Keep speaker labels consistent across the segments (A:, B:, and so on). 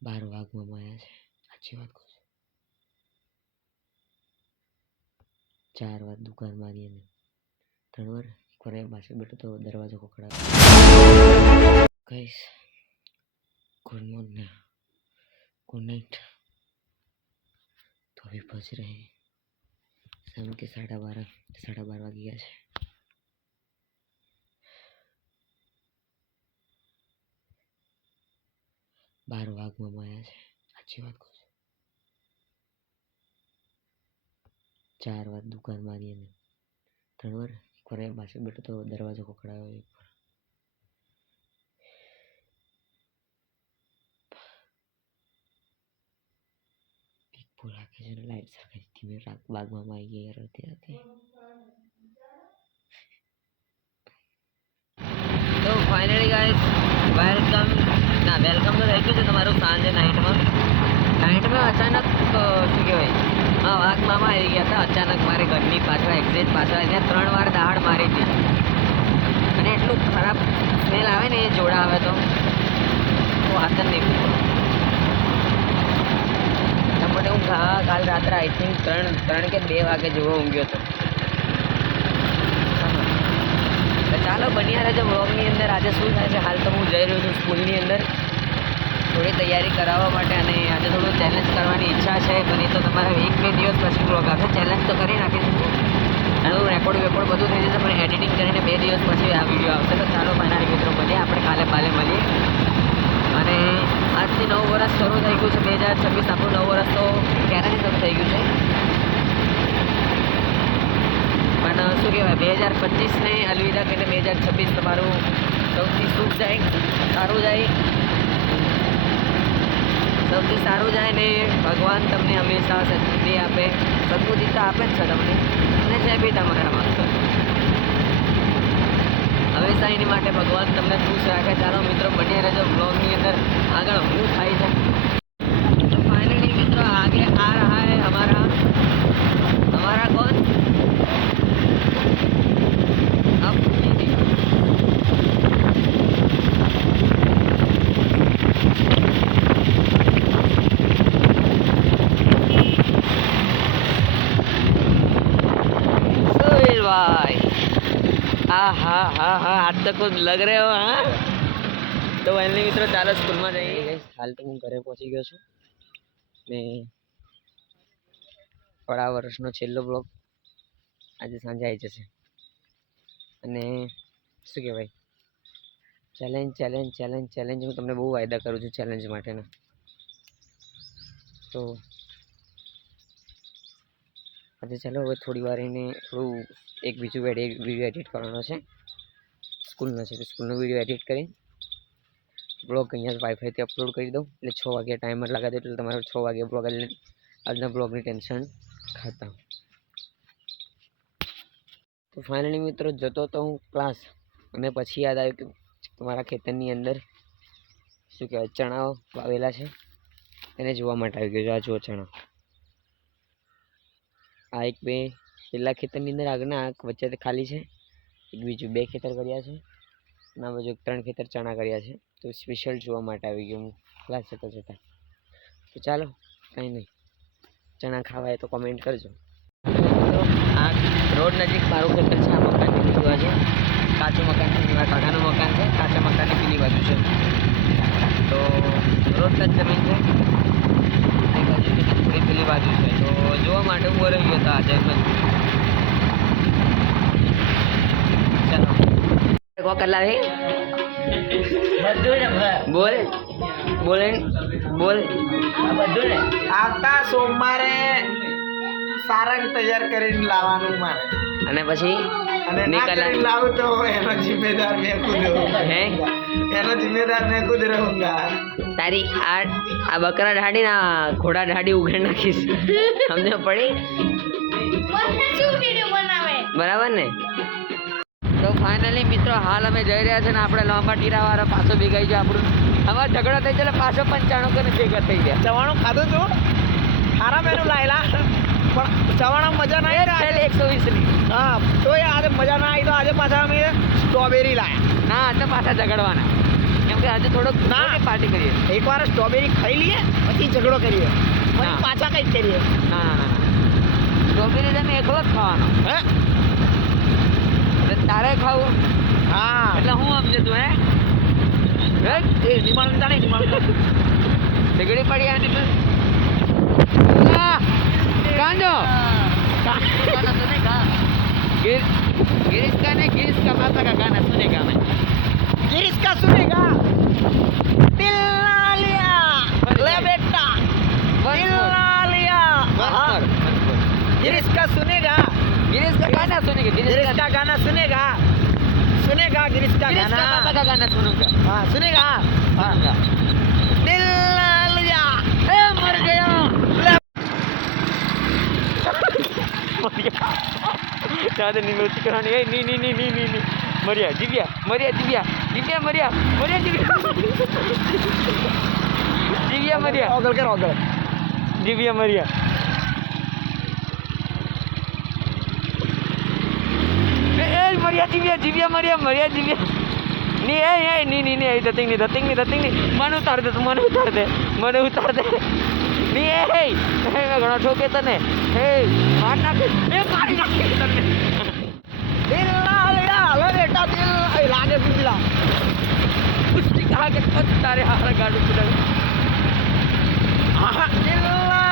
A: બાર વાગવામાં આવ્યા છે સાચી વાત કહું છું ચાર વાર દુકાન મારી અને ત્રણ વાર એકવાર અહીંયા પાછળ બેઠો તો દરવાજો ખખડાવ્યો કહીશ ગુડ મોર્નિંગ ગુડ નાઇટ તો અભી બજ રહે हैं शाम के साढ़ा बारह साढ़ा बारह वागी ગયા છે બાર વાઘમાં આવ્યા છે. સાચી વાત કહું છું. ચાર વાર દુકાન મારી અને ત્રણ વાર એકવાર એ પાછળ બેઠો તો દરવાજો ખોખડાયો એકવાર ભૂલ લાગે છે ને લાઈટ સરખાઈ ધીમે રાત બાગમાં આવી ગઈ યાર અત્યારે તો. ફાઇનલી ગાઈસ વેલકમ ના વેલકમ તો થઈ ગયું છે તમારું સાંજે નાઇટમાં નાઇટમાં અચાનક શું કહેવાય? હા, વાઘ મામા આવી ગયા હતા. અચાનક મારે ઘરની પાછળ એક્ઝેક્ટ પાછળ એને ત્રણ વાર દહાડ મારી હતી અને એટલું ખરાબ સ્મેલ આવે ને, એ જોડા આવે તો. વાત જ નહીં માટે હું કાલ રાત્રે આઈ થિંક ત્રણ ત્રણ કે બે વાગે જેવો ઊંઘ્યો હતો તો ચાલો, બન્યા રહેજો બ્લોગની અંદર. આજે શું થાય છે? હાલ તો હું જઈ રહ્યો છું સ્કૂલની અંદર. થોડી તૈયારી કરાવવા માટે અને આજે થોડું ચેલેન્જ કરવાની ઈચ્છા છે બની તો તમારે એક બે દિવસ પછી બ્લોગ આવશે ચેલેન્જ તો કરી નાખીશું. એનું રેકોર્ડ વેકોર્ડ બધું થઈ જશે, પણ એડિટિંગ કરીને બે દિવસ પછી આ વીડિયો આવશે. તો ચાલો, ફાઇનલી મિત્રો, મળીએ આપણે કાલે કાલે મળીએ. અને આજથી નવું વર્ષ શરૂ થઈ ગયું છે, બે હજાર છવ્વીસ આપણું નવું વર્ષ તો ક્યારેથી શરૂ થઈ ગયું છે પણ શું કહેવાય, બે હજાર પચીસને અલવિદા કહીને બે હજાર છવ્વીસ તમારું સૌથી સુખ જાય, સારું જાય. સૌથી સારું જાય ને ભગવાન તમને હંમેશા સદબુદ્ધિ આપે. સદબુદ્ધિ તો આપે જ છે તમને. અને જે બી તમારામાં હંમેશા એની માટે ભગવાન તમને ખુશ રાખે. ચાલો મિત્રો બની રહેજો. બ્લોગની અંદર આગળ હું થાય છે. તો કુછ લગ રહે હો, હા. તો એની મિત્રો ચાલો સ્કૂલમાં જઈએ. હાલ તો હું ઘરે પહોંચી ગયો છું. ને થોડા વર્ષનો છેલ્લો બ્લોગ આજે સાંજે આવી જશે. અને શું કહેવાય? ચેલેન્જ ચેલેન્જ ચેલેન્જ ચેલેન્જ હું તમને બહુ વાયદા કરું છું ચેલેન્જ માટેના. તો આજે ચાલો હવે થોડી વાર એને થોડું એક બીજું વીડિયો એડિટ કરવાનો છે. સ્કૂલનો છે સ્કૂલનો વીડિયો એડિટ કરી બ્લોગ અહીંયા વાઈફાઈથી અપલોડ કરી દઉં. એટલે છ વાગે ટાઈમર લગાવી દઉં એટલે તમારો છ વાગે બ્લોગ એટલે આજના બ્લોગની ટેન્શન ખાતા. તો ફાઇનલી મિત્રો, જતો તો હું ક્લાસ અને પછી યાદ આવ્યું કે તમારા ખેતરની અંદર શું કહેવાય, ચણાઓ વાવેલા છે. એને જોવા માટે આવી ગયો આ જુઓ ચણા. આ એક બે, પેલા ખેતરની અંદર આગળના આ વચ્ચે ખાલી છે. એક બીજું બે ખેતર કર્યા છે. આ બાજુ ત્રણ ખેતર ચણા કર્યા છે. તો સ્પેશિયલ જોવા માટે આવી ગયો હું. ક્લાસ જતા જતા. તો ચાલો, કંઈ નહીં. ચણા ખાવાય તો કોમેન્ટ કરજો. આ રોડ નજીક મારું ખેતર છે. આ મકાન પેલી બાજુ. કાચું મકાન છે કાકાનું મકાન છે. કાચા મકાનની પેલી બાજુ છે. તો રોડ ટચ જમીન છે? એક બાજુ થોડી પેલી બાજુ છે. તો જોવા માટે હું રહી ગયો હતો આજે ચાલો. કો કલા રે
B: બધું ને
A: બોલ બોલ બોલ
B: બધું ને આવતા સોમવારે સારંગ તૈયાર કરીને લાવવાનું મારે.
A: અને પછી
B: અને ના લાવું તો એનો જિમ્મેદાર મેં ખુદ
A: હે?
B: એનો જિમ્મેદાર મેં ખુદ રહુંગા
A: તારી આ આ બકરા ઢાડી ના ઘોડા ઢાડી ઉઘાડી નાખીશ. સમજ પડી? બરાબર ને? તો ફાઇનલી મિત્રો હાલ અમે જઈ રહ્યા છે ને આપણે લાંબા ટીરા વાળા પાછો ભેગાઈ ગયો આપણું. અમારો ઝઘડો થઈ જાય પાછો પંચાણું કરીને ભેગા થઈ ગયા.
B: ચવાણું ખાધું તું સારા મેનું લાયેલા. પણ જવાના મજા ના આવી
A: એકસો વીસ
B: હા તો આજે મજા ના આવી તો આજે પાછા અમે સ્ટ્રોબેરી લાયા.
A: ના તો પાછા ઝઘડવાના. કેમ કે આજે થોડોક
B: ના.
A: પાર્ટી કરીએ.
B: એકવાર સ્ટ્રોબેરી ખાઈ લઈએ પછી ઝઘડો કરીએ. પછી કંઈક કરીએ.
A: ના ના ના. સ્ટ્રોબેરી તમે એકલો જ ખાવાનો.
B: હે?
A: તારે ખાવું
B: હા
A: એટલે હું સમજે તું હે હે
B: એ નિમાણ લીધા નહીં નિમાણ લીધા.
A: ઝઘડી પડી આની પર ના કાંદો गिर गिरीश का नहीं गिरीश का माता का गाना सुनेगा मैं
B: गिरीश का सुनेगा दिल ना लिया ले बेटा दिल ना लिया हाँ, गिरीश का सुनेगा
A: गिरीश का गाना सुनेगा गिरीश का
B: गाना सुनेगा सुनेगा गिरीश का गाना पापा
A: का गाना सुनूंगा
B: हाँ सुनेगा
A: सुनूंगा
B: दिल लिया
A: ए मर गया ज़्यादा नहीं रोटी करानी है नहीं नहीं नहीं नहीं नहीं नहीं मरिया दिव्या मरिया दिव्या दिव्या मरिया मरिया दिव्या दिव्या मरिया
B: ओगल कर ओगल
A: दिव्या मरिया જીવ્યા જીવ્યા મર્યા મર્યા, જીવ્યા. ની, એ એ, ની ની ની દતિંગની ધતિંગની ધતિંગની મને ઉતાર દે મને ઉતાર દે, મને ઉતાર દે. ની, એ હે ઘણો ઠોકે તને? હે માર નાખે, એ, મારી નાખે તને.
B: દિલ
A: ના લડા હવે બેટા દિલ એ લાગે બિબલા પુષ્ટિ કહા કે પત તારે હાર ગાડું પડાવે આહા દિલ ના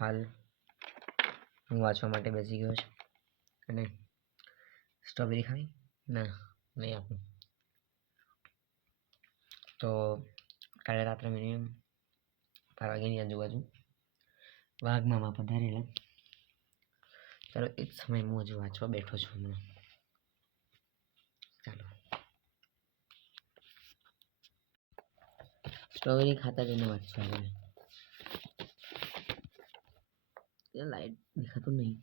A: હાલ હું વાંચવા માટે બેસી ગયો છું. અને સ્ટ્રોબેરી ખાવી? ના, નહીં આપું. તો કાલે રાત્રે મિનિમમ બાર વાગ્યાની આજુબાજુ વાઘ મામા પધારેલા. ચાલો એ જ સમય હું હજુ વાંચવા બેઠો છું હમણાં. ચાલો. સ્ટ્રોબેરી ખાતા જઈને વાંચવા લાઈટ દેખાતું નહીં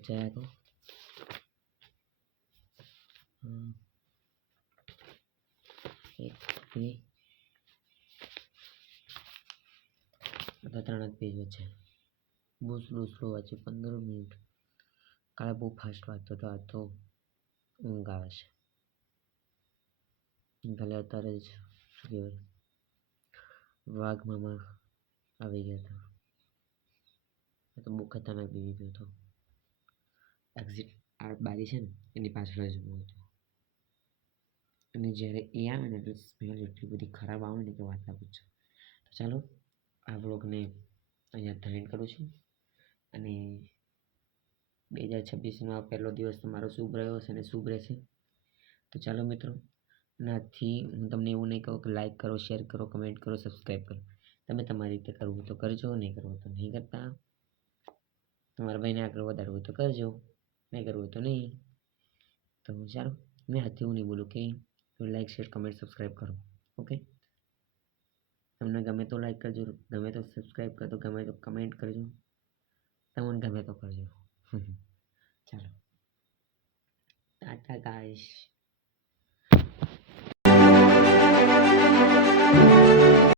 A: કેટલા પેજ વચાયા તો એક બે બધા ત્રણ જ પેજ વચ્ચે. બહુ સ્લો સ્લો વાંચે પંદર મિનિટ. કાલે બહુ ફાસ્ટ વાંચતો હતો આ તો ઊંઘ આવે છે. કાલે અત્યારે જ, શું કહેવાય, વાઘ મામા આવી ગયા હતા. તો બહુ ખતરનાક બીવી ગયો હતો. એક્ઝિટ આ બારી છે ને એની પાછળ જ ઊભો હતો અને જ્યારે એ આવે ને, એટલે સ્મેલ એટલી બધી ખરાબ આવે ને કે વાત ના પૂછો. તો ચાલો, આ બ્લોગને અહીંયા ધરેન કરું છું. અને બે હજાર છવ્વીસનો આ પહેલો દિવસ તમારો શુભ રહ્યો હશે અને શુભ રહેશે. તો ચાલો મિત્રો નાથી હું તમને એવું નહીં કહું કે લાઇક કરો શેર કરો કમેન્ટ કરો સબસ્ક્રાઈબ કરો. તમે તમારી રીતે કરવું તો કરજો, નહીં કરવું તો નહીં કરતા. તમારા ભાઈને આગળ વધારવું તો કરજો. નહીં કરવું હોય તો નહીં તો ચાલો મેં હાથથી એવું નહીં બોલું કે લાઈક શેર કમેન્ટ સબસ્ક્રાઈબ કરો ઓકે તમને ગમે તો લાઈક કરજો ગમે તો સબસ્ક્રાઈબ કરજો ગમે તો કમેન્ટ કરજો તમને ગમે તો કરજો ચાલો ટાટા ગાઈશ